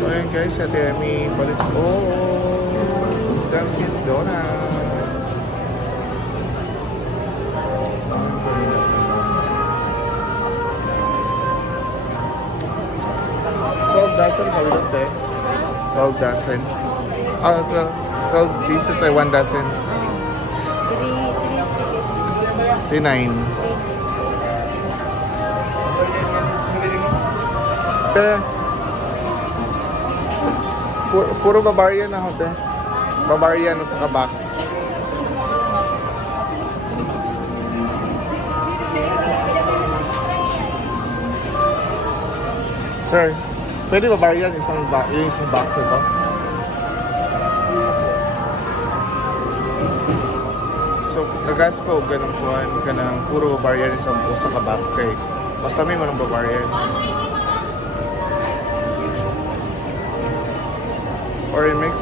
So ayun guys, ito yung may palit. Dunkin Donuts. $12 halibut eh. 12 dozen. 12 pieces like 1 dozen. 39. Puro Bavarian na hote. Bavarian sa box. Sir, pwede Bavarian yung isang box ito? So, nagas ko ganang kuhan, ganang puro Bavarian isang puso ka box kay basta may manang Bavarian. Or i-mix.